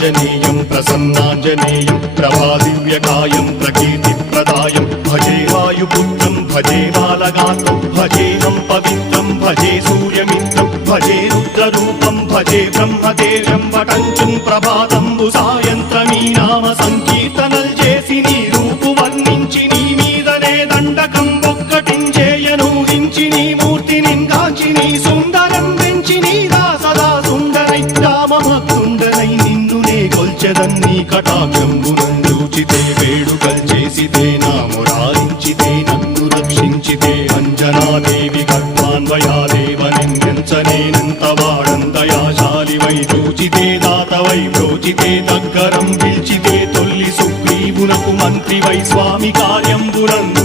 ఆంజనేయం ప్రసన్నాంజనేయం ప్రభాదివ్యకాయం ప్రకీర్తిప్రదాయం భజే వాయుపుత్రం భజే బాలగాత్రం భజేహం పవిత్రం భజే సూర్యమిత్రం భజే రుద్రరూపం భజే బ్రహ్మదేవం వటంచుం ప్రభాతంబు సాయంత్రమీ నామ సంకీర్తనల్ చేసి నీ రూపు వర్ణించి నీ మీదనే దండకం ఒక్కటించేయనూహించి నీ మూర్తిని కాంచి నీ సుందరం పెంచి నీ దాసదా సుందరై రామభక్తుండనై నిన్నునే కొల్చెదన్నీ కటాక్షంబునందూచితే వేడుకల్ చేసితే నా మురారించితే నన్ను రక్షించితే అంజనాదేవి గర్భాన్వయాదేవ నిన్నెంచనేనంత వాడందయాశాలివై చూచితే దాతవై బ్రోచితే దగ్గరం పిల్చితే తొల్లి సుగ్రీవునకు మంత్రివై స్వామి కార్యంబునందు